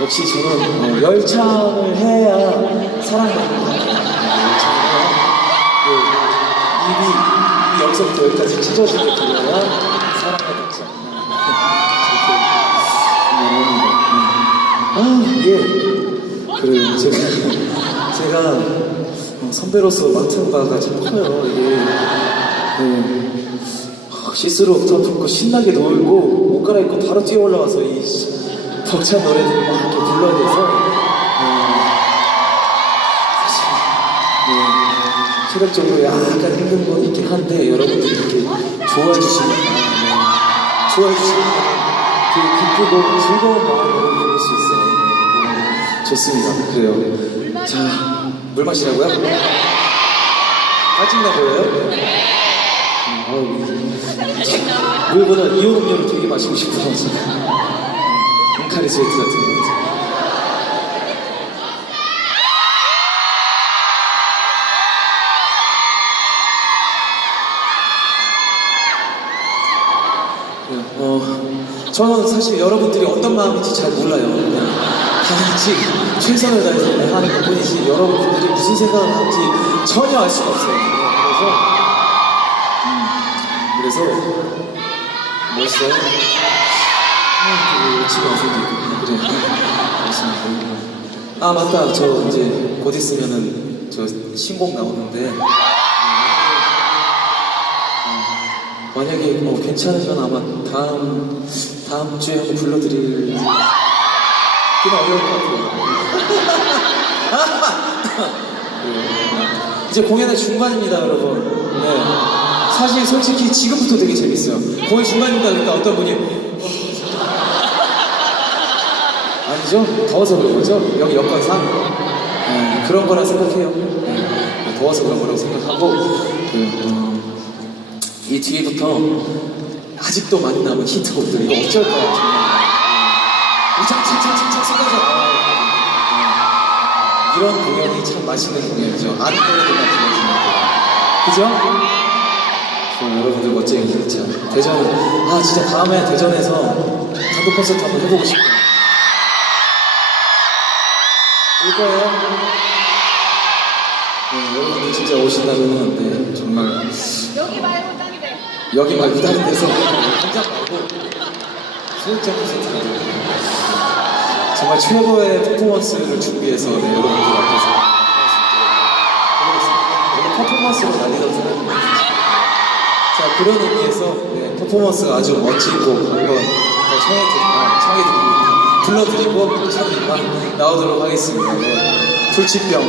역시 저는 어, 열창을 해야 사랑받는 것 같아요. 열창을 해야 그 입이, 입이 여기서부터 여기까지 찢어지게 들려야 사랑받지 않나. 아, 예. 그래요. 제가, 제가 어, 선배로서 맡은 바가 참 커요. 이게. 네. 아, 시스루 더 듣고 신나게 놀고 옷 갈아입고 바로 뛰어 올라와서 이 시- 벅찬 막 이렇게 불러야 돼서 네. 사실 네. 체력적으로 약간 힘든 건 있긴 한데 여러분들이 이렇게 좋아해 네. 좋아해 주시니까 그 기쁘고 즐거운 마음으로 부를 수 있어요. 네. 좋습니다. 그래요. 자, 물 마시라고요? 빠진다 보여요? 음, 물보다 이온 음료를 되게 마시고 싶어요, 스웨트 같은 거. 네, 어, 저는 사실 여러분들이 어떤 마음인지 잘 몰라요. 그냥 다 같이 최선을 다해서 하는 것 뿐이지 여러분들이 무슨 생각을 하는지 전혀 알 수가 없어요. 네, 그래서, 음, 그래서, 멋있어요? 집에 와서도 있고, 그래. 멋있는 아, 맞다. 저 이제 곧 있으면은 저 신곡 나오는데, 어, 만약에 뭐 괜찮으면 아마 다음 다음 주에 한번 불러드릴 그냥 어려울 것 같아요. 네. 이제 공연의 중반입니다, 여러분. 네. 사실 솔직히 지금부터 되게 재밌어요. 공연 중반입니다. 그러니까 어떤 분이 아니죠? 더워서 그런 거죠? 여기 여건상 네, 그런 거라 생각해요. 네. 더워서 그런 거라고 생각하고 그, 어, 이 뒤에부터 아직도 남은 히트곡들 이거 어쩔 거야 정말 우창창창창창 쏟아져 나와요. 네. 이런 공연이 참 맛있는 공연이죠 거 그죠? 저 여러분들 멋지게 진짜 대전 아 진짜 다음에 대전에서 단독 콘서트 한번 해보고 싶어요 올 거예요? 네, 여러분들 진짜 오신다면은 네, 정말 여기 말고 짱이 돼. 여기 말고 다른 데서 현장 말고 수영장 콘서트를 정말 최고의 퍼포먼스를 준비해서 네, 여러분들 앞에서. 오늘 퍼포먼스로 날리던 사람입니다. 자 그런 의미에서 네, 퍼포먼스가 아주 멋지고 한번 더 청해드립니다. 청해드립니다. 불러드리고 저희만 나오도록 하겠습니다. 네. 불치병